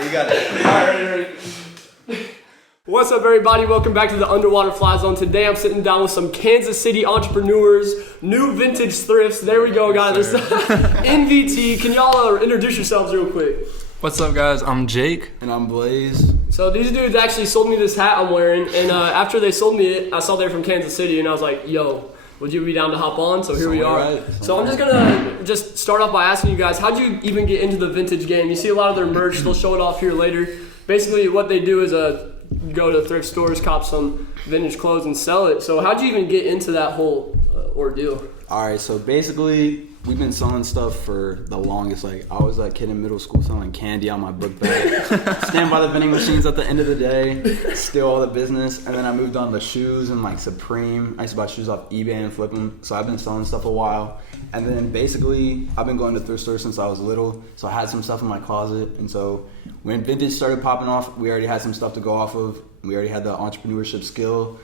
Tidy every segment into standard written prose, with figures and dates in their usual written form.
You got it. All right, ready. What's up, everybody? Welcome back to the Underwater FlyZone. Today, I'm sitting down with some Kansas City entrepreneurs, new vintage thrifts. There we go, guys. NVT. Can y'all introduce yourselves real quick? What's up, guys? I'm Jake. And I'm Blaze. So these dudes actually sold me this hat I'm wearing, and after they sold me it, I saw they were from Kansas City, and I was like, yo, would you be down to hop on? So here we are. Right. So I'm just gonna start off by asking you guys, how'd you even get into the vintage game? You see a lot of their merch, they'll show it off here later. Basically what they do is go to thrift stores, cop some vintage clothes and sell it. So how'd you even get into that whole ordeal? Alright, so basically we've been selling stuff for the longest. Like I was that kid in middle school selling candy on my book bag. Stand by the vending machines at the end of the day, steal all the business, and then I moved on to shoes and like Supreme. I used to buy shoes off eBay and flip them. So I've been selling stuff a while. And then basically I've been going to thrift stores since I was little. So I had some stuff in my closet. And so when vintage started popping off, we already had some stuff to go off of. We already had the entrepreneurship skill.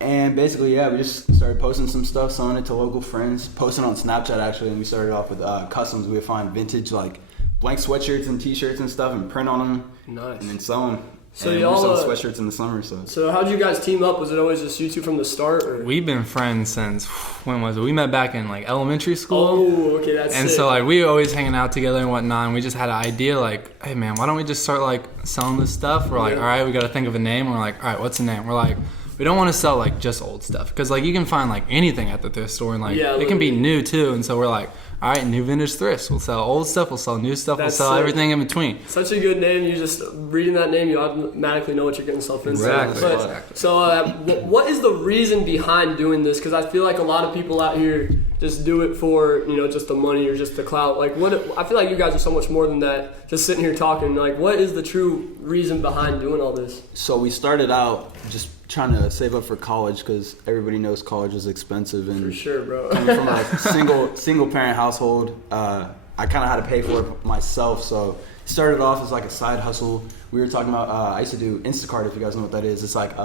And basically, yeah, we just started posting some stuff, selling it to local friends, posting on Snapchat actually, and we started off with customs. We would find vintage like blank sweatshirts and t-shirts and stuff and print on them. Nice. And then sell them. So and y'all we're selling sweatshirts in the summer. So how'd you guys team up? Was it always just you two from the start? Or? We've been friends since, when was it? We met back in like elementary school. Oh, okay, that's And sick. so like we were always hanging out together and whatnot, and we just had an idea like, hey man, why don't we just start like selling this stuff? We're like, all right, we got to think of a name. We're like, all right, what's the name? We're like, we don't want to sell like just old stuff because like you can find like anything at the thrift store and like it can be new too. And so we're like, all right, new vintage thrifts. We'll sell old stuff. We'll sell new stuff. That's we'll sell sick. everything in between. Such a good name. You just reading that name, you automatically know what you're getting yourself into. Exactly. But, so what is the reason behind doing this? Because I feel like a lot of people out here just do it for just the money or just the clout. Like I feel like you guys are so much more than that. Just sitting here talking. Like, what is the true reason behind doing all this? So we started out just trying to save up for college because everybody knows college is expensive. And for sure, bro. Coming from a single parent household, I kind of had to pay for it myself. So it started off as like a side hustle. We were talking about I used to do Instacart, if you guys know what that is. It's like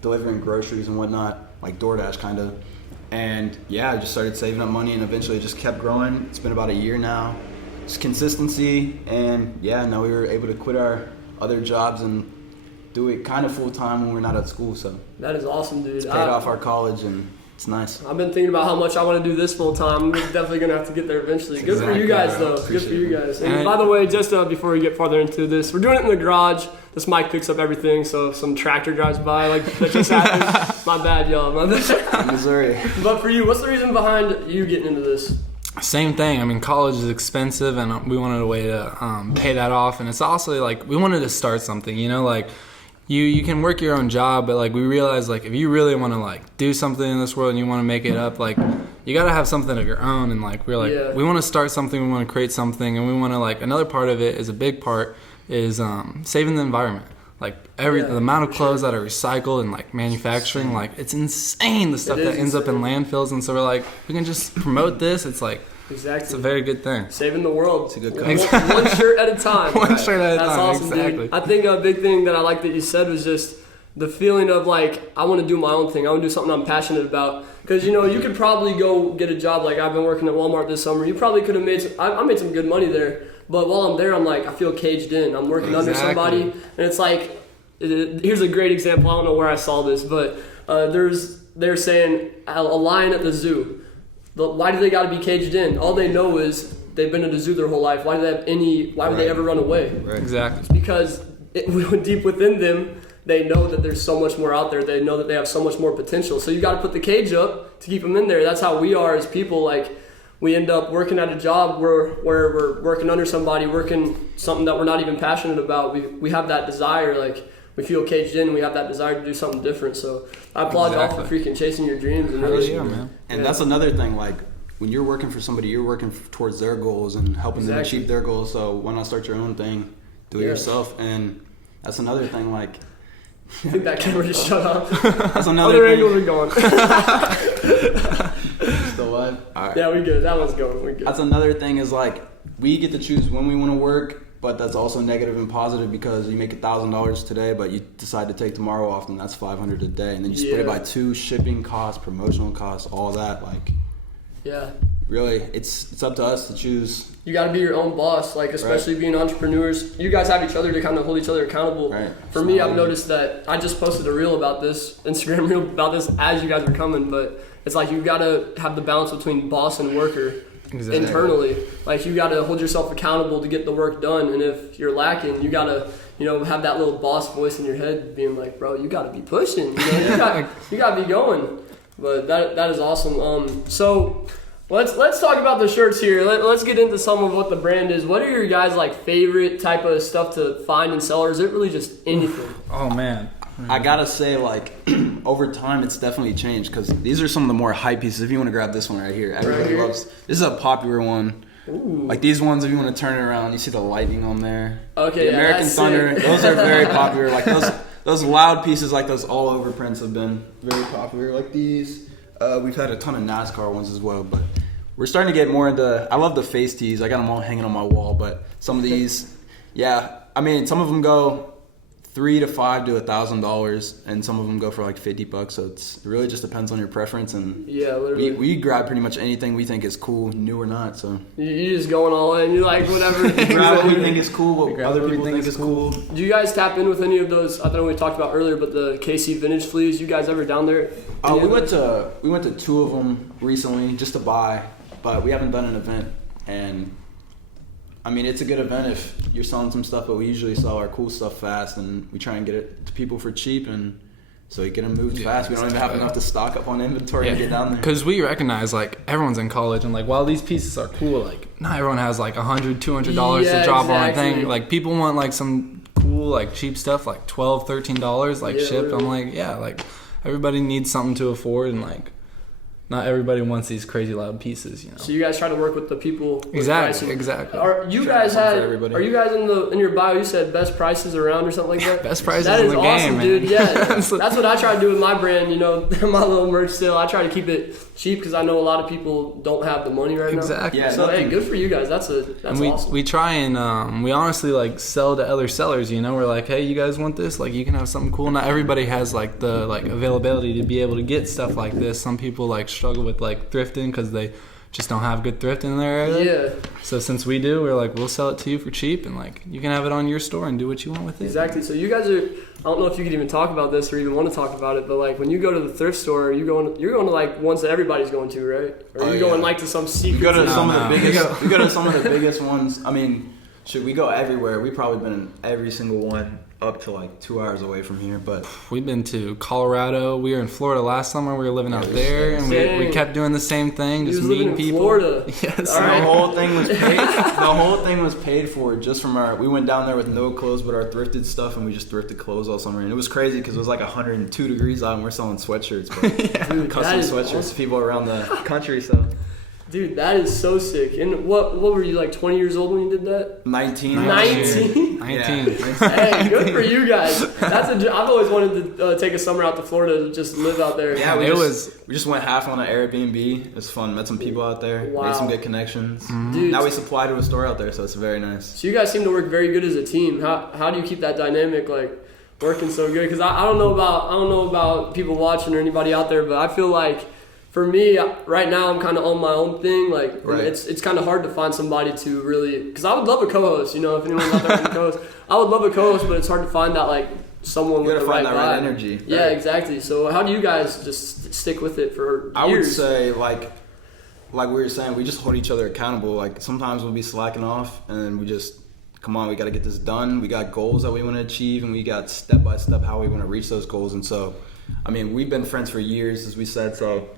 delivering groceries and whatnot, like DoorDash kind of. And yeah, I just started saving up money and eventually it just kept growing. It's been about a year now. Just consistency, and yeah, now we were able to quit our other jobs and do it kind of full time when we're not at school. So that is awesome, dude. It's paid off our college and it's nice. I've been thinking about how much I want to do this full time. I'm definitely gonna have to get there eventually. Good for you guys, though. Good for you guys. And by the way, just before we get farther into this, we're doing it in the garage. This mic picks up everything, so if some tractor drives by, like that just happened, my bad, y'all. My bad. Missouri. But for you, what's the reason behind you getting into this? Same thing. I mean, college is expensive, and we wanted a way to pay that off. And it's also like we wanted to start something. Like you can work your own job, but like we realized like if you really want to like do something in this world and you want to make it up, like you got to have something of your own. And like we're like we want to start something, we want to create something, and we want to like another part of it is a big part is saving the environment. Like the amount of clothes that are recycled and like manufacturing, like it's insane the stuff that ends up in landfills. And so we're like, we can just promote this. It's like it's a very good thing. Saving the world. It's a good one shirt at a time. One shirt at a time. That's awesome, exactly. Dude. I think a big thing that I like that you said was just the feeling of like I want to do my own thing. I want to do something I'm passionate about. Because you could probably go get a job like I've been working at Walmart this summer. You probably could have made I made some good money there. But while I'm there, I'm like, I feel caged in. I'm working under somebody. And it's like, here's a great example. I don't know where I saw this, but they're saying a lion at the zoo. Why do they got to be caged in? All they know is they've been at a zoo their whole life. Why would they ever run away? Right. Exactly. It's because deep within them, they know that there's so much more out there. They know that they have so much more potential. So you got to put the cage up to keep them in there. That's how we are as people. Like, we end up working at a job where we're working under somebody, working something that we're not even passionate about. We have that desire, like we feel caged in. We have that desire to do something different. So I applaud y'all for freaking chasing your dreams. And man. And that's another thing. Like when you're working for somebody, you're working towards their goals and helping them achieve their goals. So why not start your own thing, do it yourself? And that's another thing. Like I think that camera just shut off. That's another Other thing. angles are gone. Still live? All right. Yeah, we good. That one's going. We good. That's another thing is like we get to choose when we want to work, but that's also negative and positive because you make $1,000 today, but you decide to take tomorrow off, and that's $500 a day, and then you split it by 2 shipping costs, promotional costs, all that. Like, yeah, really, it's up to us to choose. You got to be your own boss, like especially being entrepreneurs. You guys have each other to kind of hold each other accountable. Right. For me, I've noticed that I just posted a reel about this, Instagram reel about this as you guys were coming, but it's like you got to have the balance between boss and worker internally. Like you got to hold yourself accountable to get the work done, and if you're lacking, you got to have that little boss voice in your head being like, bro, you got to be pushing. You got to be going. But that is awesome. So. Let's talk about the shirts here. Let's get into some of what the brand is. What are your guys' like favorite type of stuff to find and sell, or is it really just anything? Oh man, I gotta say, like, over time it's definitely changed because these are some of the more hype pieces. If you want to grab this one right here, everybody loves. This is a popular one. Ooh. Like these ones, if you want to turn it around, you see the lightning on there. Okay, the American Thunder. Sick. Those are very popular. Like those loud pieces, like those all over prints have been very popular. Like these. We've had a ton of NASCAR ones as well, but we're starting to get more into. I love the face tees. I got them all hanging on my wall, but some of these, yeah. I mean, some of them go $3,000 to $5,000 to $1,000, and some of them go for like $50. So it really just depends on your preference, and yeah, literally. We grab pretty much anything we think is cool, new or not. So you just going all in. You like whatever. grab what we think is cool, what other people think is cool. Do you guys tap in with any of those? I don't know we talked about earlier, but the KC Vintage fleas. You guys ever down there? We went to 2 of them recently just to buy, but we haven't done an event. And I mean, it's a good event if you're selling some stuff, but we usually sell our cool stuff fast, and we try and get it to people for cheap, and so you get them moved fast. We don't even have enough to stock up on inventory to get down there. Because we recognize, like, everyone's in college, and, like, while these pieces are cool, like, not everyone has, like, $100, $200 to drop on a thing. Like, people want, like, some cool, like, cheap stuff, like $12, $13, like, shipped. Literally. I'm like, yeah, like, everybody needs something to afford, and, like, not everybody wants these crazy loud pieces, you know. So you guys try to work with the people. Exactly. Are you guys in your bio? You said best prices around or something like that. Best prices that in is the awesome, game, dude. man. Yeah, that's what I try to do with my brand. You know, my little merch sale. I try to keep it cheap because I know a lot of people don't have the money right now. Exactly. Yeah, so hey, good for you guys. That's awesome. We try and we honestly like sell to other sellers. You know, we're like, hey, you guys want this? Like, you can have something cool. Not everybody has like the availability to be able to get stuff like this. Some people like struggle with like thrifting because they just don't have good thrifting in their area. Yeah. So since we do, we're like, we'll sell it to you for cheap, and like you can have it on your store and do what you want with it. Exactly. So you guys are. I don't know if you could even talk about this or even want to talk about it, but like when you go to the thrift store, you're going to like ones that everybody's going to, right? Or are you going like to some secret? We go to some of the biggest. We go to some of the biggest ones. I mean, we go everywhere. We've probably been in every single one up to like 2 hours away from here. But we've been to Colorado. We were in Florida last summer. We were living out there, and we kept doing the same thing, just meeting people. Florida. Yes. All right. The whole thing was paid. The whole thing was paid for just from our. We went down there with no clothes but our thrifted stuff, and we just thrifted clothes all summer. And it was crazy because it was like 102 degrees out, and we're selling sweatshirts, but Dude, custom sweatshirts to people around the country. So. Dude, that is so sick. And what were you, like 20 years old when you did that? 19. 19. Hey, good for you guys. I've always wanted to take a summer out to Florida to just live out there. Yeah, we just went half on an Airbnb. It was fun. Met some people out there. Wow. Made some good connections. Mm-hmm. Dude, now we supply to a store out there, so it's very nice. So you guys seem to work very good as a team. How do you keep that dynamic like working so good? Because I don't know about people watching or anybody out there, but I feel like for me right now I'm kind of on my own thing. Like it's kind of hard to find somebody to really, because I would love a co-host. You know, if anyone's out there with a co-host, I would love a co-host, but it's hard to find that like someone with the right vibe. Right energy. Yeah, right. Exactly. So how do you guys just stick with it for years? I would say like we were saying, we just hold each other accountable. Like sometimes we'll be slacking off, and then we just come on, we got to get this done. We got goals that we want to achieve, and we got step by step how we want to reach those goals. And so, I mean, we've been friends for years, as we said. So,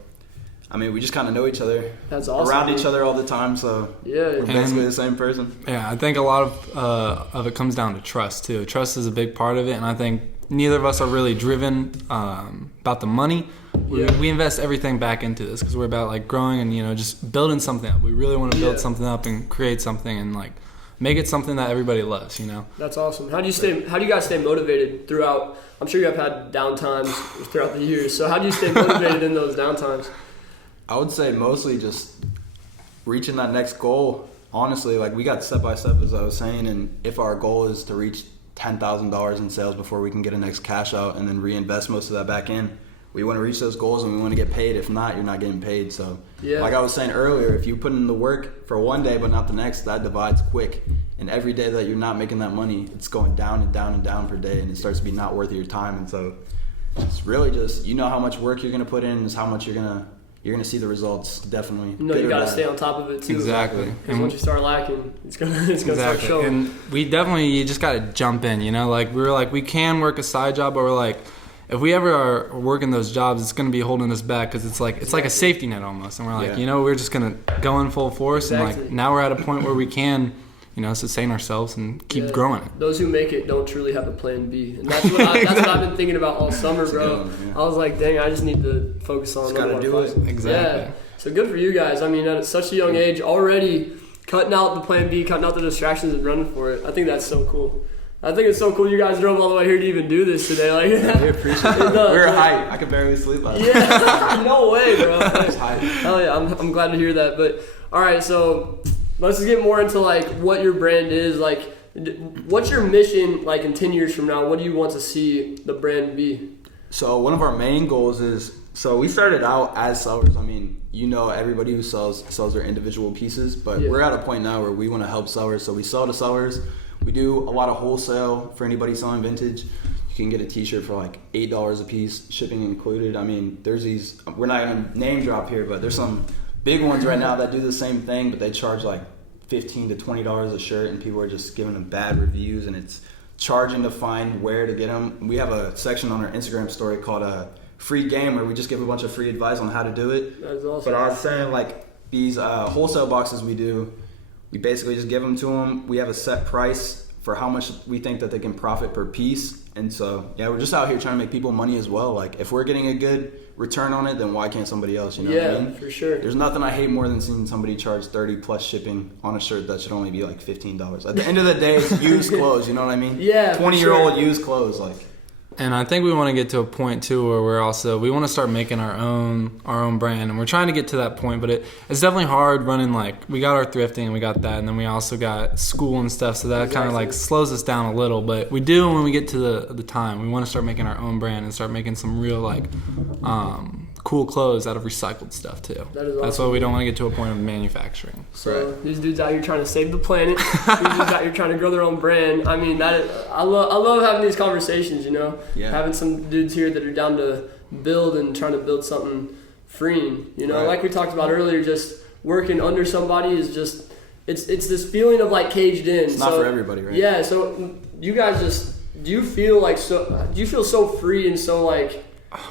I mean, we just kind of know each other. That's awesome. Around each other all the time. So yeah, we're basically the same person. Yeah, I think a lot of it comes down to trust too. Trust is a big part of it, and I think neither of us are really driven about the money. We invest everything back into this because we're about like growing and just building something up. We really want to build something up and create something and like make it something that everybody loves. That's awesome. How do you guys stay motivated throughout? I'm sure you have had downtimes throughout the years. So how do you stay motivated in those downtimes? I would say mostly just reaching that next goal. Honestly, like we got step by step, as I was saying, and if our goal is to reach $10,000 in sales before we can get a next cash out and then reinvest most of that back in, we want to reach those goals and we want to get paid. If not, you're not getting paid. So Yeah. like I was saying earlier, if you put in the work for one day but not the next, that divides quick. And every day that you're not making that money, it's going down and down and down per day, and it starts to be not worth your time. And so it's really just, you know how much work you're going to put in is how much you're gonna see the results. Definitely. You know, you gotta stay on top of it too. Exactly. Because once you start lacking, it's gonna start showing. And you just gotta jump in. You know, like we were like, we can work a side job, but we're like, if we ever are working those jobs, it's gonna be holding us back because it's like a safety net almost. And we're like, we're just gonna go in full force. And like now we're at a point where we can, sustain ourselves and keep growing it. Those who make it don't truly have a plan B, and that's what I've been thinking about all summer, bro. I was like, dang, I just need to focus on. Just gotta do it. Exactly. Yeah. So good for you guys. I mean, at such a young age, already cutting out the plan B, cutting out the distractions, and running for it. I think that's so cool. I think it's so cool you guys drove all the way here to even do this today. Like, we appreciate it. We're hyped. I could barely sleep last night. Yeah, no way, bro. Hyped. Hell yeah, I'm glad to hear that. But all right, so let's just get more into like what your brand is. Like, what's your mission? Like in 10 years from now, what do you want to see the brand be? So one of our main goals is, so we started out as sellers. I mean, everybody who sells their individual pieces, but we're at a point now where we want to help sellers. So we sell to sellers. We do a lot of wholesale for anybody selling vintage. You can get a t-shirt for like $8 a piece, shipping included. I mean, there's these, we're not going to name drop here, but there's some big ones right now that do the same thing, but they charge like $15 to $20 a shirt, and people are just giving them bad reviews, and it's charging to find where to get them. We have a section on our Instagram story called Free Game, where we just give a bunch of free advice on how to do it. That's awesome. But I was saying, like, these wholesale boxes we do, we basically just give them to them. We have a set price for how much we think that they can profit per piece. And so, we're just out here trying to make people money as well. Like, if we're getting a good return on it, then why can't somebody else? You know what I mean? For sure. There's nothing I hate more than seeing somebody charge 30 plus shipping on a shirt that should only be like $15. At the end of the day, it's used clothes, you know what I mean? Yeah. 20-year-old used clothes, like. And I think we want to get to a point too where we want to start making our own brand, and we're trying to get to that point. But it's definitely hard running. Like, we got our thrifting and we got that, and then we also got school and stuff. So that kind of like slows us down a little. But we do when we get to the time. We want to start making our own brand and start making some real like cool clothes out of recycled stuff too. That is awesome. That's why we don't want to get to a point of manufacturing. So these dudes out here trying to save the planet. These dudes out here trying to grow their own brand. I mean, I love having these conversations. Having some dudes here that are down to build and trying to build something freeing. Like we talked about earlier, just working under somebody is just it's this feeling of like caged in. It's not for everybody, right? Yeah. So you guys do you feel so free and so like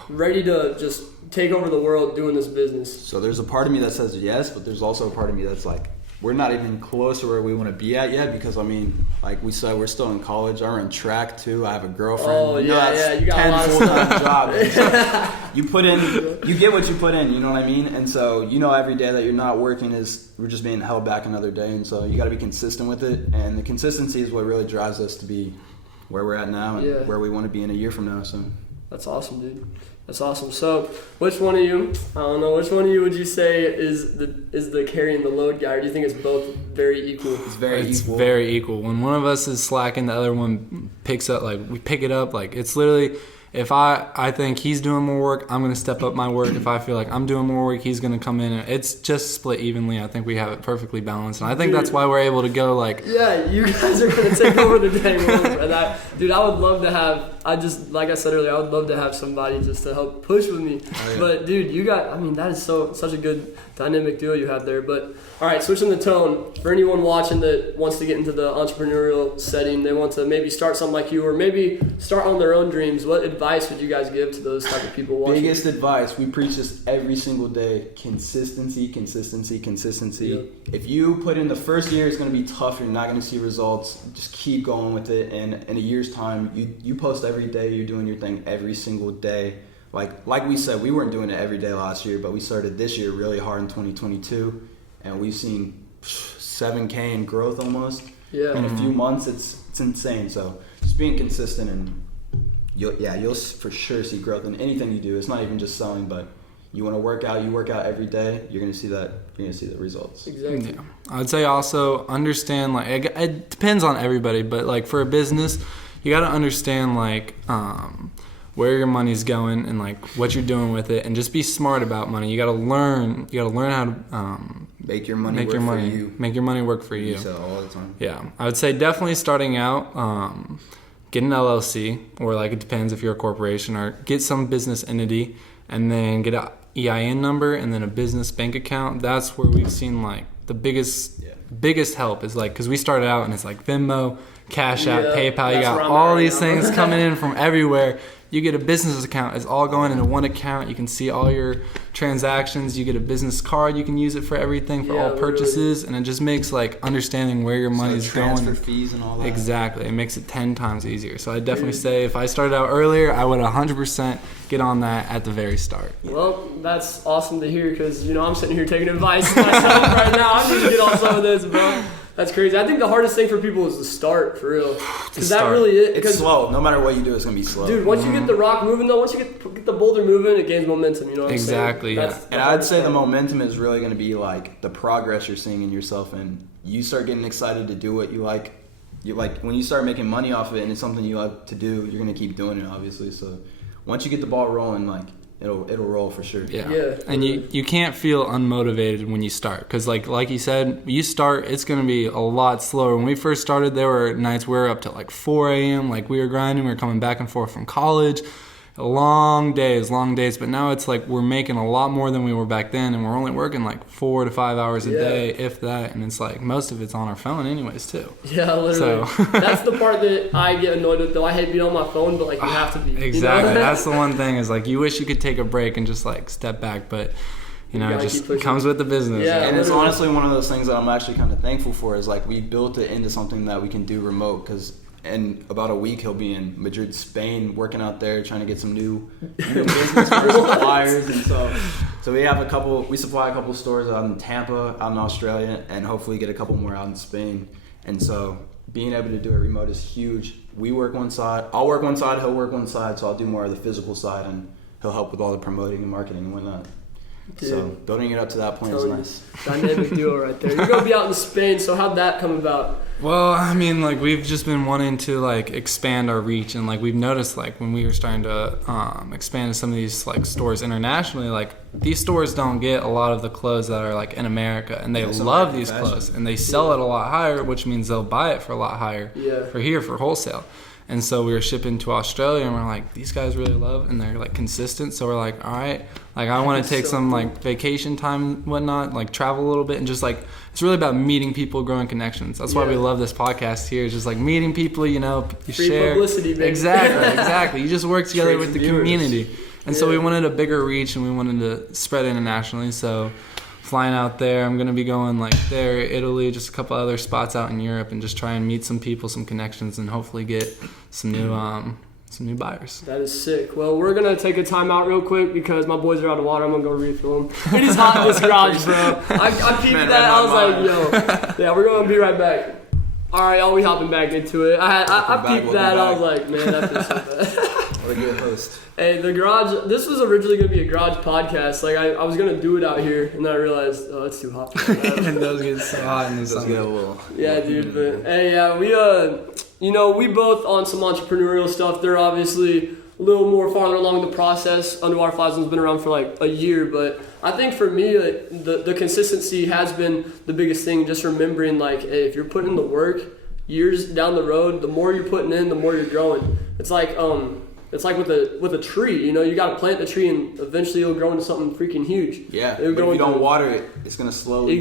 ready to just take over the world doing this business? So there's a part of me that says yes, but there's also a part of me that's like, we're not even close to where we want to be at yet, because I mean, like we said, we're still in college. I run track too. I have a girlfriend. Oh, you got a lot of full-time jobs. So you get what you put in, you know what I mean? And so, every day that you're not working we're just being held back another day. And so you got to be consistent with it. And the consistency is what really drives us to be where we're at now and where we want to be in a year from now. So that's awesome, dude. That's awesome. So, which one of you would you say is the carrying the load guy, or do you think it's both very equal? It's very equal. When one of us is slacking, the other one picks up. Like, we pick it up. Like, it's literally, if I think he's doing more work, I'm going to step up my work. If I feel like I'm doing more work, he's going to come in. It's just split evenly. I think we have it perfectly balanced. And I think that's why we're able to go like... Yeah, you guys are going to take over the day. Dude, I would love to have... like I said earlier, I would love to have somebody just to help push with me. Oh, yeah. But dude, that is such a good dynamic duo you have there. But all right, switching the tone, for anyone watching that wants to get into the entrepreneurial setting, they want to maybe start something like you, or maybe start on their own dreams, what advice would you guys give to those type of people watching? Biggest advice, we preach this every single day: consistency. Yep. If you put in the first year, it's going to be tough, you're not going to see results, just keep going with it, and in a year's time, you post every day, you're doing your thing every single day. Like we said, we weren't doing it every day last year, but we started this year really hard in 2022, and we've seen 7K in growth almost. Yeah. In a few months. It's insane. So just being consistent, and you'll for sure see growth in anything you do. It's not even just selling, but you want to work out every day, you're going to see that. You're going to see the results. Exactly. Yeah. I'd say also understand, like, it depends on everybody, but like for a business, you got to understand like where your money's going and like what you're doing with it, and just be smart about money. You got to learn how to make your money make your money work for you. You sell all the time. Yeah, I would say definitely starting out, get an LLC, or like it depends if you're a corporation, or get some business entity, and then get a EIN number and then a business bank account. That's where we've seen like the biggest help is like, because we started out and it's like Venmo, Cash App, PayPal. You got all these things coming in from everywhere. You get a business account. It's all going into one account. You can see all your transactions. You get a business card. You can use it for everything, for all purchases. And it just makes like understanding where your money's going. Transfer fees and all that. Exactly. It makes it 10 times easier. So I definitely say if I started out earlier, I would 100% get on that at the very start. Well, that's awesome to hear because, I'm sitting here taking advice myself right now. I need to get on some of this, bro. That's crazy. I think the hardest thing for people is to start, for real. Because that really is. It's slow. No matter what you do, it's going to be slow. Dude, once you get the rock moving, though, once you get the boulder moving, it gains momentum, you know what I'm saying? Exactly, yeah. And I'd say the momentum is really going to be like the progress you're seeing in yourself, and you start getting excited to do what you like. When you start making money off of it and it's something you like to do, you're going to keep doing it, obviously. So once you get the ball rolling, like, it'll roll for sure. Yeah. And you can't feel unmotivated when you start, because like you said, you start, it's going to be a lot slower. When we first started, there were nights we were up till like 4 a.m. like we were grinding. We were coming back and forth from college. Long days. But now it's like we're making a lot more than we were back then, and we're only working like 4 to 5 hours a day, if that. And it's like most of it's on our phone anyways too. Yeah, literally. So that's the part that I get annoyed with, though. I hate being on my phone, but like you have to be. Exactly. That's the one thing is like you wish you could take a break and just like step back, but it just comes with the business. Yeah, and it's honestly one of those things that I'm actually kind of thankful for, is like we built it into something that we can do remote, because in about a week he'll be in Madrid, Spain, working out there, trying to get some new business for suppliers. And so we supply a couple stores out in Tampa, out in Australia, and hopefully get a couple more out in Spain. And so being able to do it remote is huge. We work one side, I'll work one side, he'll work one side, so I'll do more of the physical side, and he'll help with all the promoting and marketing and whatnot. Dude. So building it up to that point is nice. Dynamic duo right there. You're gonna be out in Spain, so how'd that come about? Well, I mean, like we've just been wanting to like expand our reach, and like we've noticed like when we were starting to expand to some of these like stores internationally, like these stores don't get a lot of the clothes that are like in America, and they love these clothes, and they sell it a lot higher, which means they'll buy it for a lot higher for wholesale. And so we were shipping to Australia, and we're like, these guys really love, and they're like consistent. So we're like, all right, like I want to take some like vacation time and whatnot, like travel a little bit, and just like it's really about meeting people, growing connections. That's why we love this podcast here. It's just like meeting people, you Free share publicity, baby. Exactly. You just work together with the community, and so we wanted a bigger reach, and we wanted to spread internationally. So flying out there, I'm gonna be going like there, Italy, just a couple other spots out in Europe, and just try and meet some people, some connections, and hopefully get some new buyers. That is sick. Well, we're gonna take a time out real quick because my boys are out of water. I'm gonna go refill them. It is hot in this garage, bro. I peeped that. I was like, yo, yeah, we're gonna be right back. All right, y'all, we hopping back into it. I peeped that. I was like, man, that feels so bad. What a good host. Hey, the garage, this was originally going to be a garage podcast. Like, I was going to do it out here, and then I realized, it's too hot. And those get so hot in the summer. Yeah, dude, but, hey, yeah, we both on some entrepreneurial stuff. They're obviously a little more farther along the process. Underwater FlyZone's been around for, like, a year, but I think for me, like, the consistency has been the biggest thing, just remembering, like, hey, if you're putting in the work, years down the road, the more you're putting in, the more you're growing. It's like with a tree, you got to plant the tree and eventually it'll grow into something freaking huge. Yeah, but if you don't water it, it's going to slowly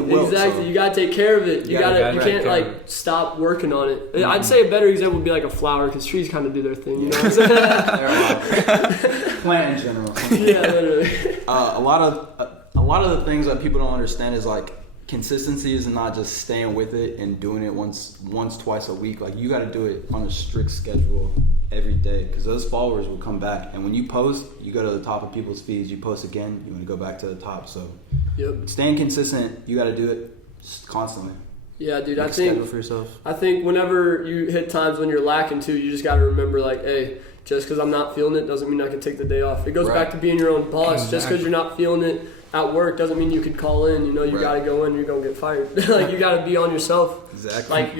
wilt. So. You got to take care of it. You can't like stop working on it. Mm-hmm. I'd say a better example would be like a flower, because trees kind of do their thing, you know what I'm saying? Plant in general. Yeah, literally. A lot of the things that people don't understand is like consistency is not just staying with it and doing it once, twice a week. Like you got to do it on a strict schedule every day, because those followers will come back. And when you post, you go to the top of people's feeds. You post again, you want to go back to the top. So staying consistent, you got to do it constantly. Yeah, dude, Make I think for yourself. I think whenever you hit times when you're lacking too, you just got to remember, like, hey, just because I'm not feeling it doesn't mean I can take the day off. It goes back to being your own boss. Exactly. Just because you're not feeling it, at work doesn't mean you could call in. You know, you got to go in, you're going to get fired. Like, you got to be on yourself. Exactly. Like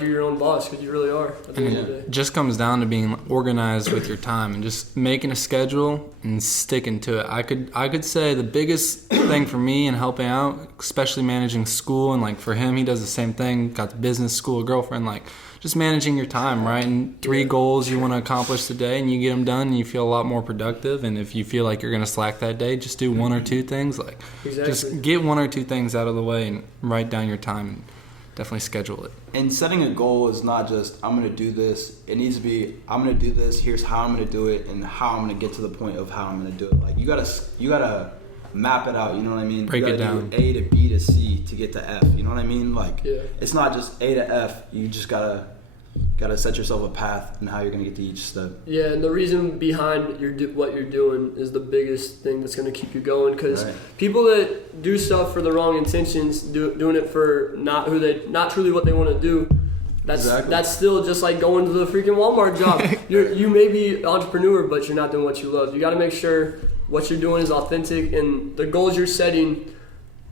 you're your own boss, because you really are at the end of the day. It just comes down to being organized with your time and just making a schedule and sticking to it. I could say the biggest thing for me in helping out, especially managing school, and like for him, he does the same thing, got the business, school, girlfriend, like just managing your time, right? And 3 goals you want to accomplish today, and you get them done, and you feel a lot more productive. And if you feel like you're going to slack that day, just do 1 or 2 things. Like, just get 1 or 2 things out of the way and write down your time. And definitely schedule it. And setting a goal is not just, I'm going to do this. It needs to be, I'm going to do this. Here's how I'm going to do it, and how I'm going to get to the point of how I'm going to do it. Like, you gotta map it out. You know what I mean? Break it down. Do A to B to C to get to F. You know what I mean? Like, it's not just A to F. You just gotta set yourself a path and how you're gonna get to each step. Yeah, and the reason behind what you're doing is the biggest thing that's gonna keep you going. Because people that do stuff for the wrong intentions, doing it for not truly what they want to do. That's still just like going to the freaking Walmart job. You may be an entrepreneur, but you're not doing what you love. You got to make sure what you're doing is authentic, and the goals you're setting,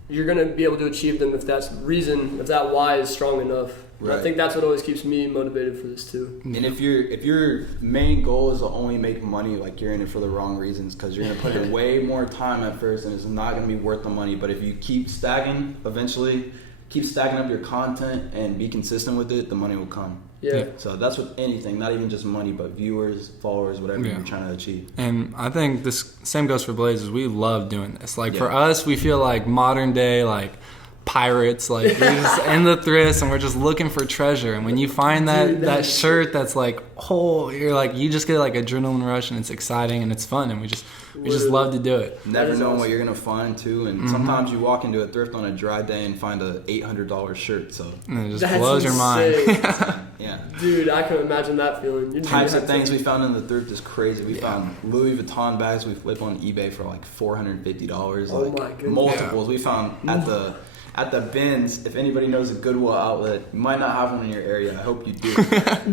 you're gonna be able to achieve them if that why is strong enough. Right. I think that's what always keeps me motivated for this too. And if your main goal is to only make money, like, you're in it for the wrong reasons, because you're gonna put in way more time at first, and it's not gonna be worth the money. But if you keep stacking, eventually keep stacking up your content and be consistent with it, the money will come. Yeah. So that's with anything, not even just money, but viewers, followers, whatever you're trying to achieve. And I think this same goes for Blazers. We love doing this. Like, for us, we feel like modern day, like, pirates. Like, we're just in the thrifts and we're just looking for treasure. And when you find that shirt that's like, you're like, you just get like adrenaline rush, and it's exciting and it's fun, and we just love to do it. Never know what you're gonna find too, and sometimes you walk into a thrift on a dry day and find a $800 shirt. So and it just blows your mind. Yeah, dude, I can imagine that feeling. Types of things we found in the thrift is crazy. We found Louis Vuitton bags we flip on eBay for like $450. Oh my goodness. Multiples. We found at the bins. If anybody knows a Goodwill outlet, you might not have one in your area. I hope you do.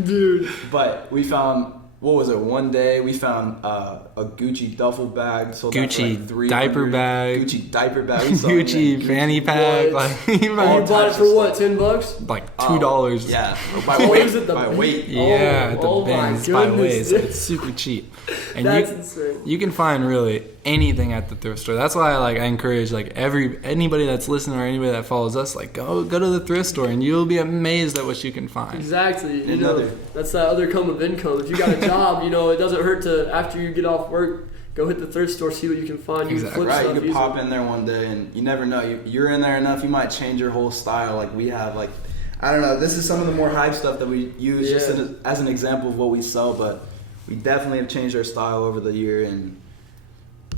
Dude. But we found, what was it, one day we found a Gucci duffel bag. Sold Gucci for like diaper bag. Gucci diaper bag. Gucci fanny pack. Like, you bought it for what, $10? Like $2. Yeah. By weight. By weight. Yeah, at the bins. By weight. So it's super cheap. And that's insane. You can find really anything at the thrift store. That's why I encourage anybody that's listening or anybody that follows us, like, go to the thrift store and you'll be amazed at what you can find. Exactly. You know, that's that other come of income. If you got a job, it doesn't hurt to, after you get off work, go hit the thrift store, see what you can find. You can flip stuff. You could pop in there one day, and you never know. You're in there enough, you might change your whole style. Like, we have, like, I don't know, this is some of the more hype stuff that we use just as an example of what we sell, but we definitely have changed our style over the year, and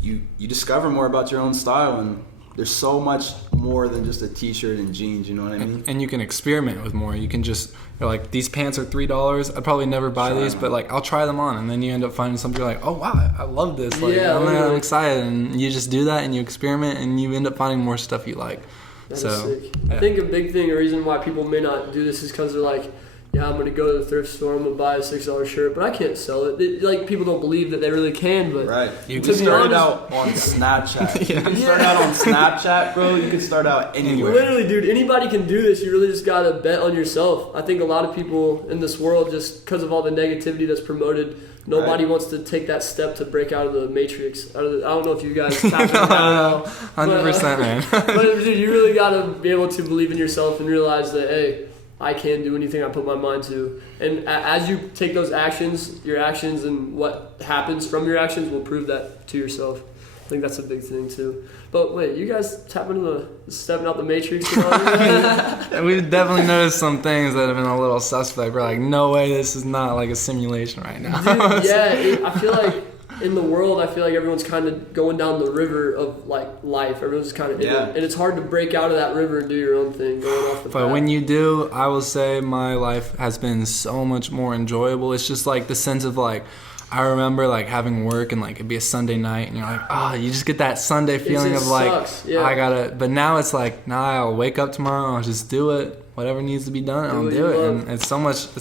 you discover more about your own style, and there's so much more than just a t-shirt and jeans, you know what I mean? And you can experiment with more. You can just, you're like, these pants are $3. I'd probably never buy these, but like, I'll try them on, and then you end up finding something you're like, oh wow, I love this. Like, I'm excited, and you just do that, and you experiment, and you end up finding more stuff you like. That is sick. I think a big thing, a reason why people may not do this is because they're like, yeah, I'm going to go to the thrift store, I'm going to buy a $6 shirt, but I can't sell it. Like, people don't believe that they really can, but... Right. You can start out on Snapchat. You can start out on Snapchat, bro. You can start out anywhere. Literally, dude, anybody can do this. You really just got to bet on yourself. I think a lot of people in this world, just because of all the negativity that's promoted, nobody wants to take that step to break out of the matrix. I don't know if you guys tap into that at all. 100%, man. But, dude, you really got to be able to believe in yourself and realize that, hey, I can do anything I put my mind to. And as you take those actions, your actions and what happens from your actions will prove that to yourself. I think that's a big thing too. But wait, you guys tap into the stepping out the matrix? And we've definitely noticed some things that have been a little suspect. We're like, no way, this is not like a simulation right now. Dude, I feel like in the world, I feel like everyone's kind of going down the river of like life. Everyone's kind of in it. And it's hard to break out of that river and do your own thing going off the But when you do, I will say my life has been so much more enjoyable. It's just like the sense of like, I remember like having work and like it'd be a Sunday night and you're like, you just get that Sunday feeling of like, I gotta, but now it's like, I'll wake up tomorrow, I'll just do it. whatever needs to be done, Do I'll what do you it. love. And it's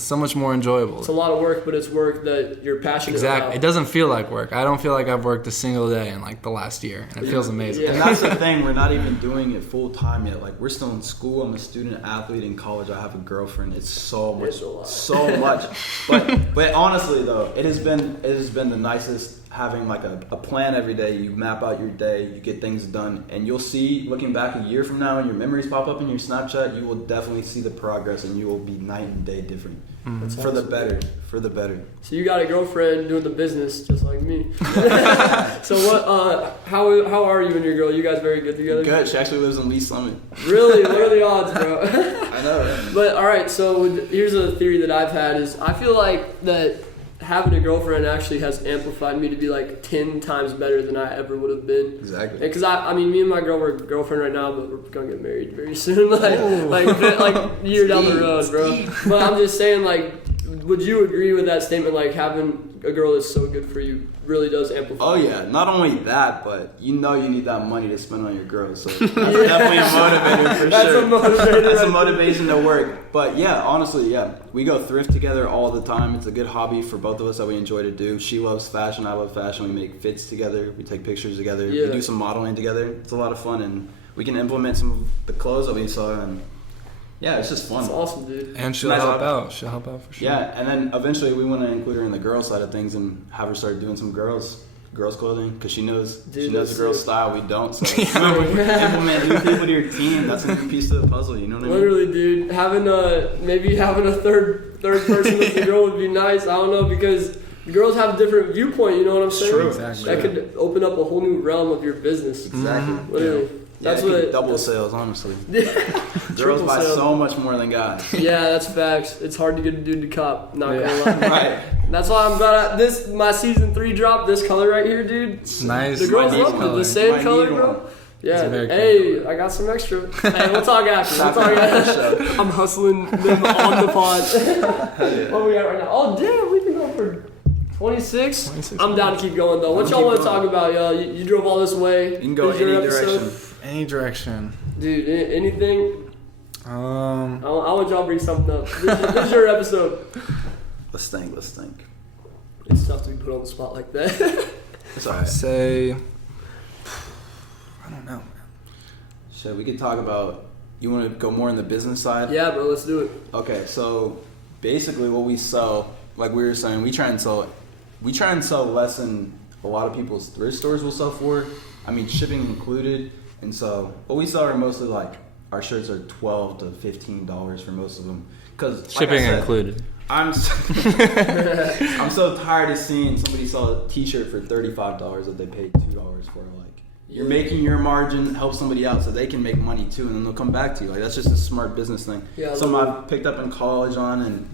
so much more enjoyable. It's a lot of work, but it's work that you're passionate Exactly. about. It doesn't feel like work. I don't feel like I've worked a single day in like the last year, and it feels amazing. Yeah. And that's the thing, we're not even doing it full time yet. Like, we're still in school. I'm a student athlete in college. I have a girlfriend. It's so much, It's a lot. so much. But honestly though, it has been the nicest having like a plan every day. You map out your day, you get things done, and you'll see, looking back a year from now, when your memories pop up in your Snapchat, you will definitely see the progress, and you will be night and day different. That's For the awesome. better. For the better. So you got a girlfriend doing the business just like me. So what? How are you and your girl? You guys very good together? Good. She actually lives in Lee Summit. Really? What are the odds, bro? I know. But all right. So here's a theory that I've had is I feel like that having a girlfriend actually has amplified me to be like 10 times better than I ever would have been. Exactly. Because I mean, me and my girl, we're girlfriend right now, but we're gonna get married very soon, like a year down the road, bro. But I'm just saying, like, would you agree with that statement? Like, having a girl that's so good for you really does amplify. Oh yeah, not only that, but you need that money to spend on your girls. So that's definitely a motivator for That's sure. a motivator. That's a motivation to work. But yeah, honestly, yeah, we go thrift together all the time. It's a good hobby for both of us that we enjoy to do. She loves fashion, I love fashion. We make fits together. We take pictures together. Yeah. We do some modeling together. It's a lot of fun, and we can implement some of the clothes that we saw. And yeah, it's just fun. That's awesome, dude. And she'll Nice help job. out. She'll help out for sure. Yeah, and then eventually we want to include her in the girls side of things and have her start doing some girls clothing, because she knows Dude, the that's girls sick. style. We don't. So implement new people to your team. That's a new piece to the puzzle. You know what I mean? Literally, dude. Having a third person as a girl would be nice. I don't know, because girls have a different viewpoint. You know what I'm saying? True. Exactly. That could open up a whole new realm of your business. Exactly. Literally. Yeah, That's it could what double sales, honestly. Girls Triple buy sales. so much more than guys. Yeah, that's facts. It's hard to get a dude to cop. Not Yeah. gonna lie. Right. That's why I'm glad my season 3 drop. This color right here, dude. It's nice. The girls Might need love it. one. The sand Might color, need bro. one. It's Yeah. a very cool Hey, I got some extra. Hey, we'll talk after. We'll talk after. I'm hustling them on the pod. What we got right now? Oh, damn, we can go for 26. 26 I'm down to keep going though. What I'm y'all want to keep talk going. about, y'all? You drove all this way. You can go This is your any episode? direction. Any direction. Dude, anything? I Um, want y'all to bring something up. This is your episode. Let's think. It's tough to be put on the spot like that. It's alright. say, I don't know. So we could talk about. You want to go more in the business side? Yeah, bro, let's do it. Okay, so basically what we sell, like we were saying, we try and sell less than a lot of people's thrift stores will sell for. I mean, shipping included. And so what we sell are mostly like, our shirts are $12 to $15 for most of them. Because Shipping included. I'm so tired of seeing somebody sell a t-shirt for $35 that they paid $2 for. Like, you're making your margin, help somebody out so they can make money too, and then they'll come back to you. Like, that's just a smart business thing. Yeah, Something I've picked up in college on, and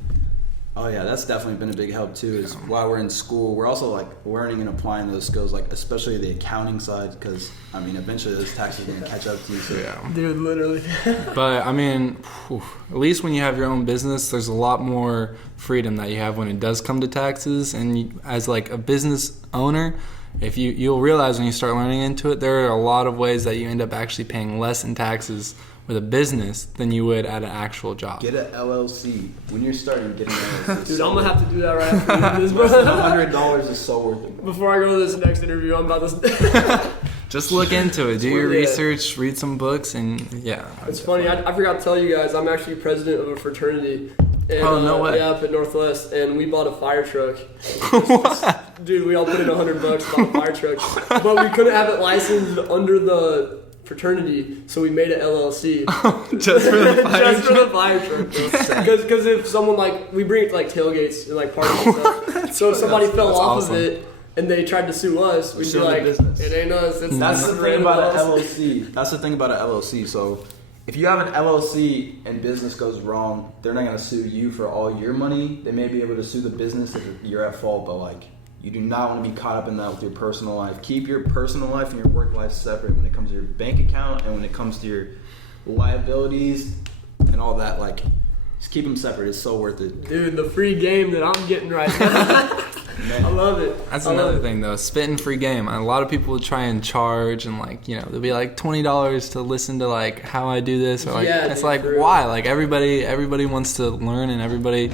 oh yeah, that's definitely been a big help too. Is while we're in school, we're also like learning and applying those skills, like especially the accounting side, because I mean, eventually those taxes are gonna catch up to you. So Yeah. Dude, literally. But I mean, at least when you have your own business, there's a lot more freedom that you have when it does come to taxes. And you, as like a business owner, if you'll realize when you start learning into it, there are a lot of ways that you end up actually paying less in taxes with a business than you would at an actual job. get an LLC when you're starting getting an LLC. Dude, I'm gonna have to do that right after this, Less than bro. $100 is so worth it. Before I go to this next interview, I'm about to. Just look into it, do your Yeah. research, read some books, and yeah. It's funny. I forgot to tell you guys. I'm actually president of a fraternity. And, Oh, no way. Yeah, up at Northwest, and we bought a fire truck. What? Dude, we all put in $100, bought a fire truck, but we couldn't have it licensed under the fraternity, so we made an LLC. Just for the fire Just for the fire truck, because if someone like we bring it to like tailgates and like parties and stuff, so if somebody fell that's off awesome. of it and they tried to sue us, we'd be Sue the like, business. it ain't us. It's That's the it's thing random about an LLC. LLC. That's the thing about an LLC. So if you have an LLC and business goes wrong, they're not going to sue you for all your money. They may be able to sue the business if you're at fault, but like you do not want to be caught up in that with your personal life. Keep your personal life and your work life separate when it comes to your bank account and when it comes to your liabilities and all that. Like, just keep them separate. It's so worth it. Dude, the free game that I'm getting right now. I love it. That's I love another it. thing though, spitting free game. A lot of people will try and charge and like, you know, they'll be like $20 to listen to like how I do this or like it's dude, like for real. why? Like everybody wants to learn and everybody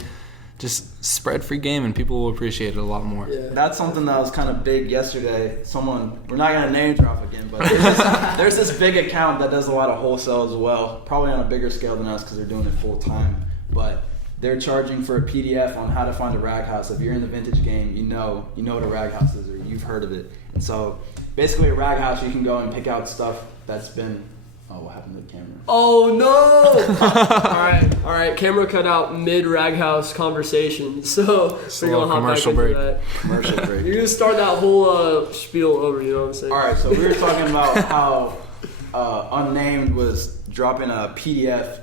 just spread free game and people will appreciate it a lot more. Yeah. That's something that was kind of big yesterday. We're not gonna name drop again, but there's this big account that does a lot of wholesale as well, probably on a bigger scale than us because they're doing it full time. But they're charging for a PDF on how to find a rag house. If you're in the vintage game, you know what a rag house is or you've heard of it. And so basically a rag house, you can go and pick out stuff that's been, what happened to the camera? Oh no! All right. Camera cut out mid rag house conversation, so we're gonna hop back commercial into break. that. Commercial break. You're gonna start that whole spiel over. You know what I'm saying? All right, so we were talking about how Unnamed was dropping a PDF.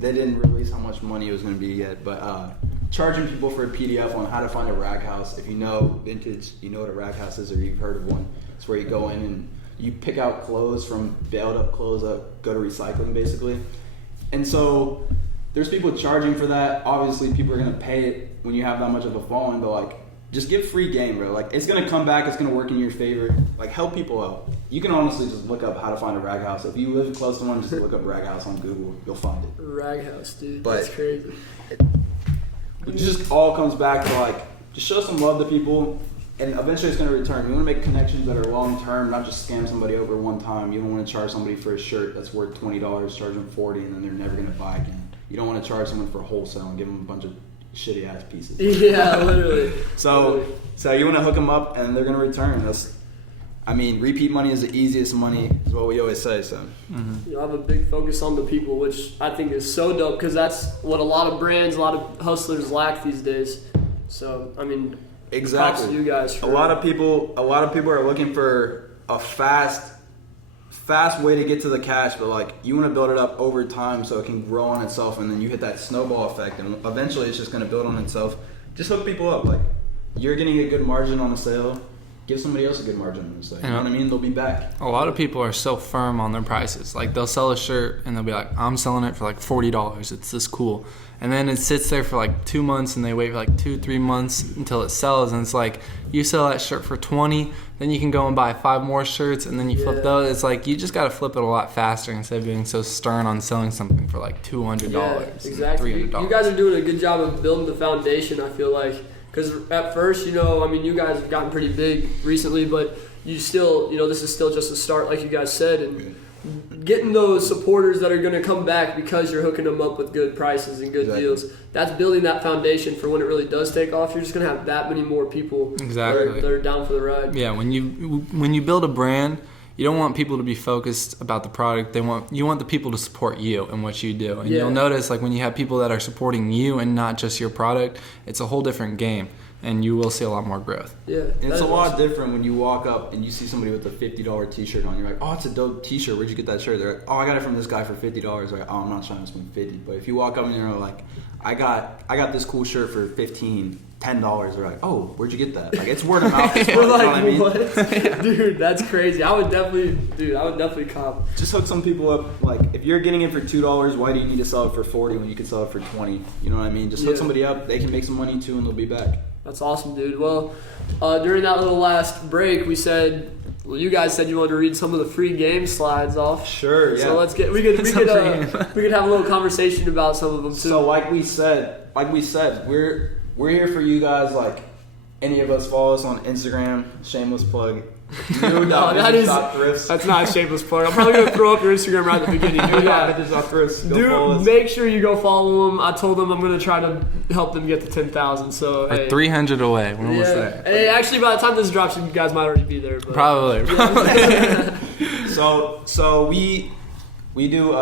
They didn't release how much money it was going to be yet, but charging people for a PDF on how to find a rag house. If you know vintage, you know what a rag house is or you've heard of one. It's where you go in and you pick out clothes from bailed up clothes that go to recycling basically. And so there's people charging for that. Obviously people are going to pay it when you have that much of a following, but like just give free game, bro. Like it's going to come back, it's going to work in your favor. Like help people out. You can honestly just look up how to find a rag house. If you live close to one, just look up rag house on Google. You'll find it. Rag house, dude. But- That's crazy. It just all comes back to like just show some love to people, and eventually it's going to return. You want to make connections that are long term, not just scam somebody over one time. You don't want to charge somebody for a shirt that's worth $20, charge them $40, and then they're never going to buy again. You don't want to charge someone for wholesale and give them a bunch of shitty ass pieces. Yeah, literally. So you want to hook them up, and they're going to return. Repeat money is the easiest money, is what we always say. So You have a big focus on the people, which I think is so dope because that's what a lot of brands, a lot of hustlers lack these days. So I mean, props to you guys. A lot of people are looking for a fast way to get to the cash, but like you want to build it up over time so it can grow on itself, and then you hit that snowball effect, and eventually it's just going to build on itself. Just hook people up. Like you're getting a good margin on a sale. Give somebody else a good margin on the sale. You know what I mean? They'll be back. A lot of people are so firm on their prices. Like they'll sell a shirt and they'll be like, I'm selling it for like $40. It's this cool. And then it sits there for like 2 months and they wait for like 2-3 months until it sells. And it's like, you sell that shirt for $20, then you can go and buy 5 more shirts and then you flip those. It's like, you just got to flip it a lot faster instead of being so stern on selling something for like $200. Yeah, exactly. $300. You guys are doing a good job of building the foundation, I feel like. Because at first, you guys have gotten pretty big recently, but you still, this is still just a start, like you guys said. And getting those supporters that are going to come back because you're hooking them up with good prices and good deals, that's building that foundation for when it really does take off. You're just going to have that many more people that are down for the ride. Yeah, when you build a brand, you don't want people to be focused about the product. You want the people to support you and what you do. And you'll notice like when you have people that are supporting you and not just your product, it's a whole different game. And you will see a lot more growth. Yeah, and it's a lot different when you walk up and you see somebody with a $50 t-shirt on. You're like, oh, it's a dope t-shirt. Where'd you get that shirt? They're like, oh, I got it from this guy for $50. Like, oh, I'm not trying to spend $50. But if you walk up and you're like, I got this cool shirt for $10. They're like, oh, where'd you get that? Like, it's word of mouth. We're like, what? Dude, that's crazy. I would definitely cop. Just hook some people up. Like, if you're getting it for $2, why do you need to sell it for $40 when you can sell it for $20? You know what I mean? Just hook somebody up. They can make some money too, and they'll be back. That's awesome, dude. Well, during that little last break, you guys said you wanted to read some of the free game slides off. Sure, yeah. So we could have a little conversation about some of them too. So like we said, we're here for you guys. Like any of us follow us on Instagram. Shameless plug. No, that's not a shameless plug. I'm probably gonna throw up your Instagram right at the beginning. Dude, make sure you go follow them. I told them I'm gonna try to help them get to 10,000. So We're 300 away. We're almost there. Hey, actually, by the time this drops, you guys might already be there. But. Probably. So we do.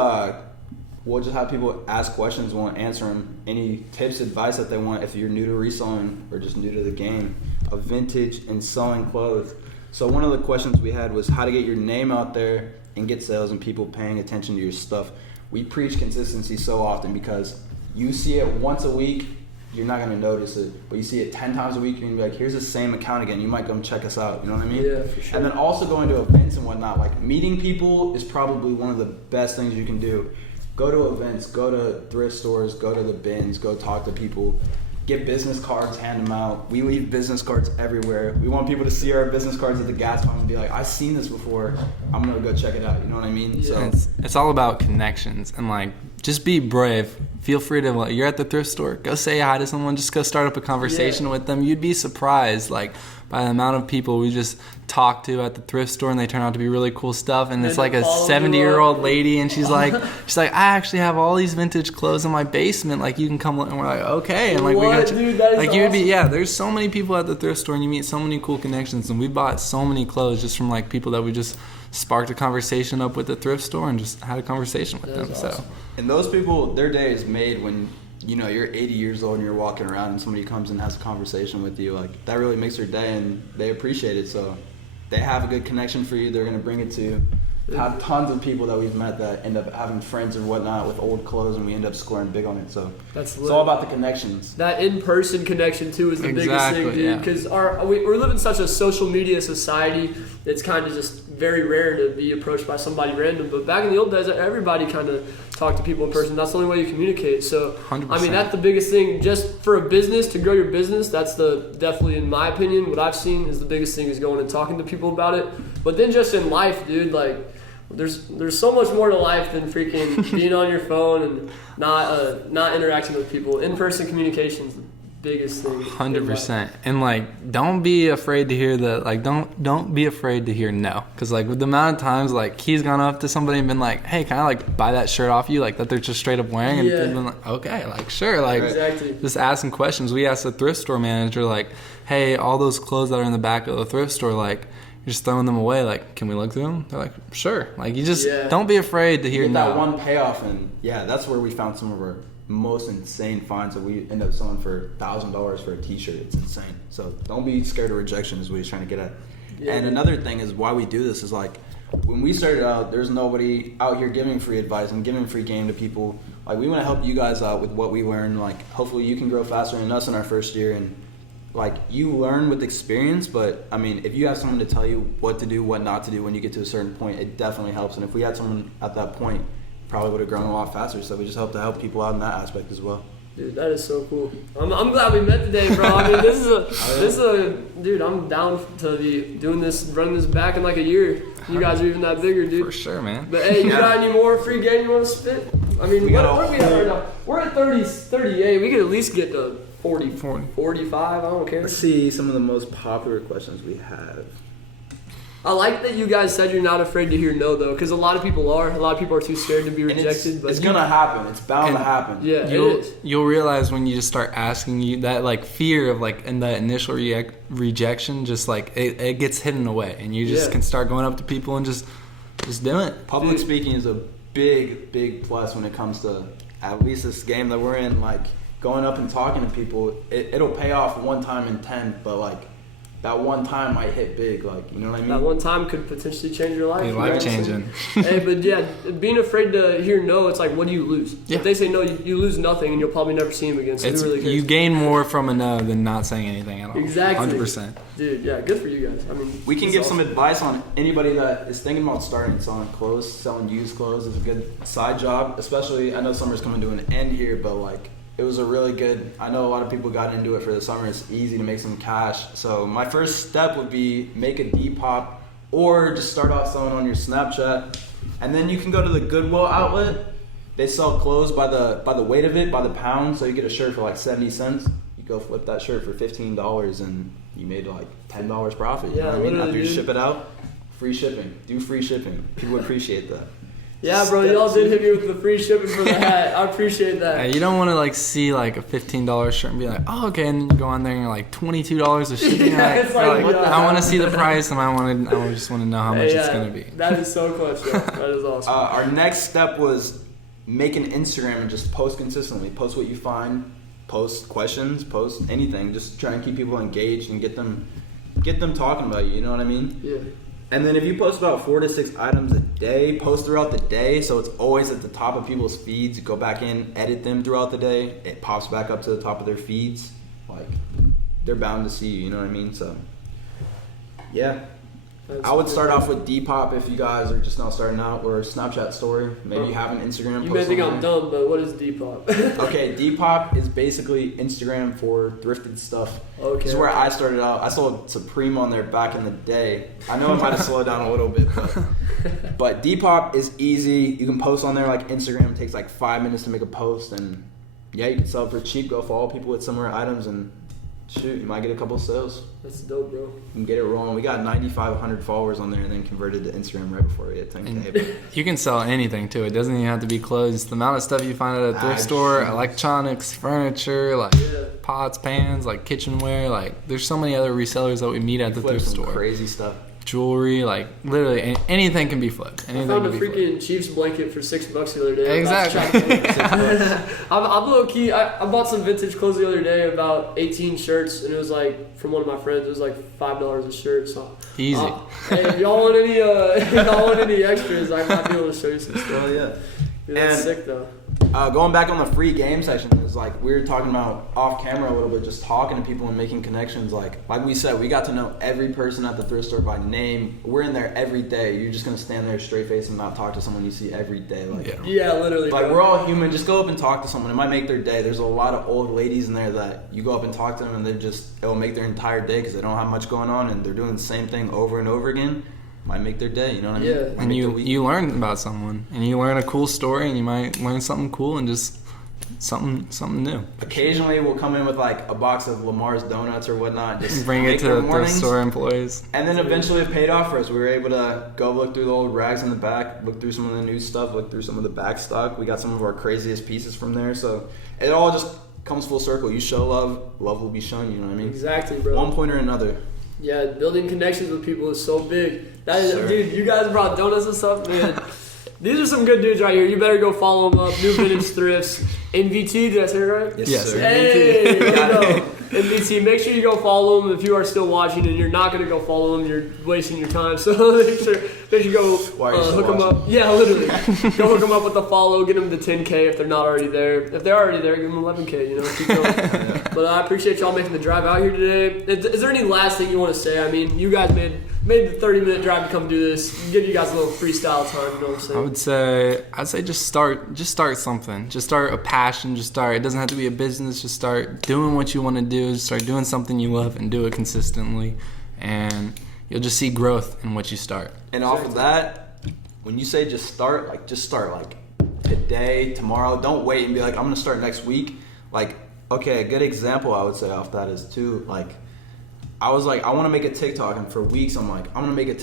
We'll just have people ask questions. We'll answer them. Any tips, advice that they want. If you're new to reselling or just new to the game of vintage and selling clothes. So one of the questions we had was how to get your name out there and get sales and people paying attention to your stuff. We preach consistency so often because you see it once a week, you're not going to notice it. But you see it 10 times a week, you're going to be like, here's the same account again. You might come check us out. You know what I mean? Yeah, for sure. And then also going to events and whatnot. Like meeting people is probably one of the best things you can do. Go to events, go to thrift stores, go to the bins, go talk to people. get business cards, hand them out. We leave business cards everywhere. We want people to see our business cards at the gas pump and be like, I've seen this before. I'm gonna go check it out. You know what I mean? Yeah. So It's all about connections and like just be brave. Feel free to you're at the thrift store, go say hi to someone, just go start up a conversation with them. You'd be surprised like by the amount of people we just talk to at the thrift store and they turn out to be really cool stuff. And it's like a 70-year-old lady and she's like I actually have all these vintage clothes in my basement, like you can come look. And we're like, okay. And like we got Dude, that is like awesome. you'd be there's so many people at the thrift store and you meet so many cool connections, and we bought so many clothes just from like people that we just sparked a conversation up with the thrift store and just had a conversation with them. Awesome. So and those people, their day is made when you're 80 years old and you're walking around and somebody comes and has a conversation with you. Like that really makes their day and they appreciate it. So they have a good connection for you. They're gonna bring it to you. Have tons of people that we've met that end up having friends or whatnot with old clothes, and we end up scoring big on it. So That's it's all about the connections. That in-person connection too is the biggest thing, dude. Because we're living in such a social media society. It's kind of just very rare to be approached by somebody random. But back in the old days, everybody kind of talked to people in person. That's the only way you communicate. So 100%. I mean, that's the biggest thing. Just for a business to grow your business, that's definitely, in my opinion, what I've seen is the biggest thing is going and talking to people about it. But then just in life, dude, like. There's so much more to life than freaking being on your phone and not interacting with people. In-person communication is the biggest thing. 100%. And like, don't be afraid to hear don't be afraid to hear no. Cause like with the amount of times like he's gone up to somebody and been like, hey, can I like buy that shirt off you? Like that they're just straight up wearing, and they've been like, okay, like sure, like Exactly. just asking questions. We asked the thrift store manager like, hey, all those clothes that are in the back of the thrift store, like you're just throwing them away. Like, can we look through them? They're like, sure. Like, you just don't be afraid to hear Get no. that one payoff, and that's where we found some of our most insane finds that we end up selling for $1,000 for a T-shirt. It's insane. So don't be scared of rejection is what he's trying to get at. Yeah. And another thing is why we do this is like when we started out, there's nobody out here giving free advice and giving free game to people. Like we want to help you guys out with what we learned. Like hopefully you can grow faster than us in our first year, and like you learn with experience. But I mean, if you have someone to tell you what to do, what not to do when you get to a certain point, it definitely helps. And if we had someone at that point, probably would have grown a lot faster. So we just hope to help people out in that aspect as well. Dude, that is so cool. I'm glad we met today, bro. I mean, this is a dude. I'm down to be doing this, running this back in like a year. You guys are even that bigger, dude. For sure, man. But hey, you got any more free game you want to spit? I mean, what are we at right now? We're at 38. We could at least get to 40, 45. I don't care. Let's see some of the most popular questions we have. I like that you guys said you're not afraid to hear no, though, because a lot of people are. A lot of people are too scared to be rejected. It's gonna happen. It's bound to happen. Yeah, it is. You'll realize when you just start asking you that like fear of like and that initial rejection, just like it gets hidden away, and you just can start going up to people and just do it. Public speaking is a big plus when it comes to at least this game that we're in. Like going up and talking to people, it'll pay off one time in 10, but like. That one time might hit big, like, you know what I mean? That one time could potentially change your life. Be life-changing. Hey, but yeah, being afraid to hear no, it's like, what do you lose? Yeah. If they say no, you lose nothing, and you'll probably never see him again, so who really cares? You gain more from a no than not saying anything at all. Exactly. 100%. Dude, yeah, good for you guys. I mean, we can give some advice on anybody that is thinking about starting selling clothes. Selling used clothes is a good side job, especially, I know summer's coming to an end here, but like, it was a really good, I know a lot of people got into it for the summer. It's easy to make some cash. So my first step would be make a Depop or just start off selling on your Snapchat. And then you can go to the Goodwill outlet. They sell clothes by the weight of it, by the pound. So you get a shirt for like 70 cents. You go flip that shirt for $15 and you made like $10 profit. You know what I mean? After you ship it out, free shipping. Do free shipping. People appreciate that. Yeah, bro, y'all did hit me with the free shipping for the hat. I appreciate that. Yeah, you don't want to like see like a $15 shirt and be like, oh, okay, and then you go on there and you're like $22 of shipping. It's like, what I want to see the price and I just want to know how much it's gonna be. That is so clutch, yo. That is awesome. Our next step was make an Instagram and just post consistently. Post what you find, post questions, post anything. Just try and keep people engaged and get them talking about you. You know what I mean? Yeah. And then if you post about 4 to 6 items a day, post throughout the day, so it's always at the top of people's feeds. Go back in, edit them throughout the day. It pops back up to the top of their feeds. Like, they're bound to see you, you know what I mean? So, yeah. I would start off with Depop if you guys are just now starting out, or Snapchat story. Maybe you have an Instagram. You post may think on I'm there. dumb, but what is Depop? Okay, Depop is basically Instagram for thrifted stuff. Okay. This is where I started out. I sold Supreme on there back in the day. I know it might have slowed down a little bit, but Depop is easy. You can post on there like Instagram. It takes like 5 minutes to make a post, and yeah, you can sell it for cheap. Go follow people with similar items, and shoot, you might get a couple sales. That's dope, bro. You can get it rolling. We got 9,500 followers on there, and then converted to Instagram right before we hit 10K. But You can sell anything too. It doesn't even have to be clothes. The amount of stuff you find at a thrift store, electronics, furniture, like pots, pans, like kitchenware, like there's so many other resellers that we meet at the flip thrift some store. crazy stuff. Jewelry, like literally anything can be flipped. I Anything found a can be flipped. freaking Chiefs blanket for $6 the other day. Exactly. I'm low key. I bought some vintage clothes the other day, about 18 shirts, and it was like from one of my friends. It was like $5 a shirt. So Easy. Hey, if y'all want any, if y'all want any extras, I might be able to show you some stuff. Oh yeah. Dude, that's And- sick though. Going back on the free game section is like we were talking about off camera a little bit, just talking to people and making connections. Like we said, we got to know every person at the thrift store by name. We're in there every day. You're just gonna stand there straight face and not talk to someone you see every day. Like, Yeah, literally. like bro. we're all human. Just go up and talk to someone. It might make their day. There's a lot of old ladies in there that you go up and talk to them, and it'll make their entire day because they don't have much going on and they're doing the same thing over and over again. Might make their day. You know what I mean? Yeah. Might And make their you week. you learn about someone, and you learn a cool story, and you might learn something cool and just something new. Occasionally, we'll come in with like a box of Lamar's donuts or whatnot. Just Bring make it to their the mornings. store employees. And then eventually it paid off for us. We were able to go look through the old rags in the back, look through some of the new stuff, look through some of the back stock. We got some of our craziest pieces from there. So it all just comes full circle. You show love, love will be shown. You know what I mean? Exactly, bro. One point or another. Yeah, building connections with people is so big. That is, Sure. dude, you guys brought donuts and stuff, man. These are some good dudes right here. You better go follow them up. New Vintage Thrifts. NVT, did I say it right? Yes, sir. Hey, there you go. NVT, make sure you go follow them if you are still watching and you're not going to go follow them. You're wasting your time. So make sure you go Why are you still hook them up. Yeah, literally. Go hook them up with the follow. Get them to 10K if they're not already there. If they're already there, give them 11K. You know, keep going. But I appreciate y'all making the drive out here today. Is there any last thing you want to say? I mean, you guys made the 30-minute drive to come do this. Give you guys a little freestyle time. You know what I'm saying? I'd say just start something. Just start a passion. Just start. It doesn't have to be a business. Just start doing what you want to do. Just start doing something you love and do it consistently, and you'll just see growth in what you start. And off of that, when you say just start like today, tomorrow. Don't wait and be like, I'm going to start next week. Like, okay, a good example I would say off that is too, like, I was like, I want to make a TikTok, and for weeks I'm like, I'm going to make a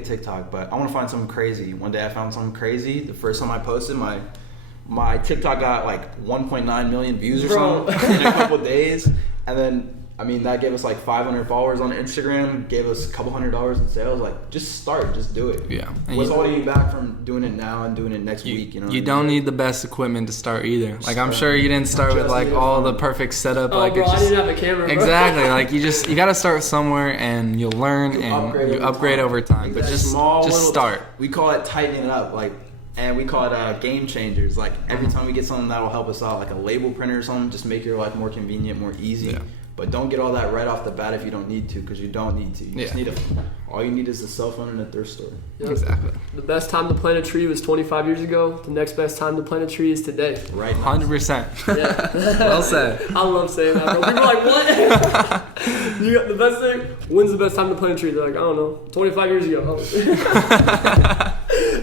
TikTok, but I want to find something crazy. One day I found something crazy. The first time I posted, my TikTok got like 1.9 million views or something in a couple days. And then, I mean, that gave us like 500 followers on Instagram, gave us a couple $100s in sales. Like, just start, just do it. Yeah. And What's holding you back from doing it now and doing it next week? You know, You don't need the best equipment to start either. Like, I'm sure you didn't start with Just like need a all phone. the perfect setup. Oh, like, bro, it's I just, didn't have a camera, bro. exactly. Like, you got to start somewhere, and you'll learn and you upgrade over time. But Exactly. just Small just little- start. We call it tightening it up, like, and we call it game changers. Like, every time we get something that'll help us out, like a label printer or something, just make your life more convenient, more easy. Yeah. But don't get all that right off the bat if you don't need to, because you don't need to. You just Yeah. need all you need is a cell phone and a thrift store. Yep. Exactly. The best time to plant a tree was 25 years ago. The next best time to plant a tree is today. Right now. 100%. Yeah. Well said. I love saying that, bro. People are like, what? You got the best thing? When's the best time to plant a tree? They're like, I don't know. 25 years ago.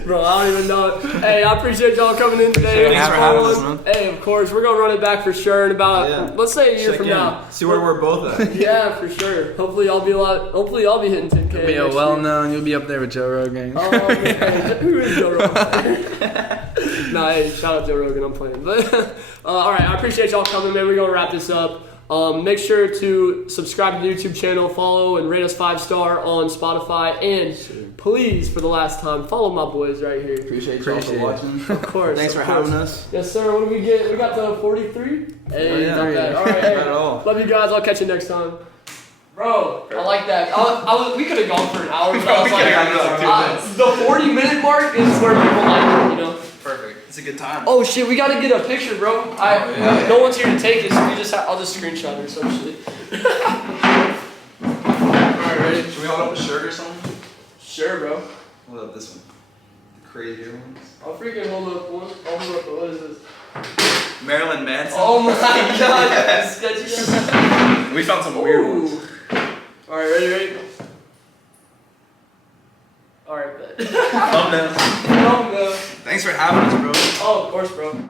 Bro, I don't even know. Hey, I appreciate y'all coming in today. Thanks for having us, man. Hey, of course, we're going to run it back for sure in about, let's say a year Check from in. now. See where we're both at. Yeah, for sure. Hopefully I'll be hitting 10K. Be a next well year. known. You'll be up there with Joe Rogan. Oh, man. Who is Joe Rogan? Nah, hey, shout out Joe Rogan. I'm playing. But all right, I appreciate y'all coming, man. We're gonna wrap this up. Make sure to subscribe to the YouTube channel, follow, and rate us 5-star on Spotify. And please, for the last time, follow my boys right here. Appreciate y'all for watching. Of course. Thanks for of course. having us. Yes, sir. What do we get? We got to 43. Hey, yeah. not bad. All right, hey. Not at all. Love you guys. I'll catch you next time. Bro, I like that. We could have gone for an hour, but I was like, the 40-minute mark is where people like it, you know? Perfect. It's a good time. Oh shit, we gotta get a picture, bro. No one's here to take it, so I'll just screenshot it or some shit. Alright, ready? Should we hold up a shirt or something? bro. Hold up this one. The crazier ones. I'll freaking hold up one. I'll hold up the, what is this? Marilyn Manson. Oh my god, that's sketchy. We found some weird ones. Alright, ready? Alright, bet. Thumbnail. Thumbnail. Thanks for having us, bro. Oh, of course, bro.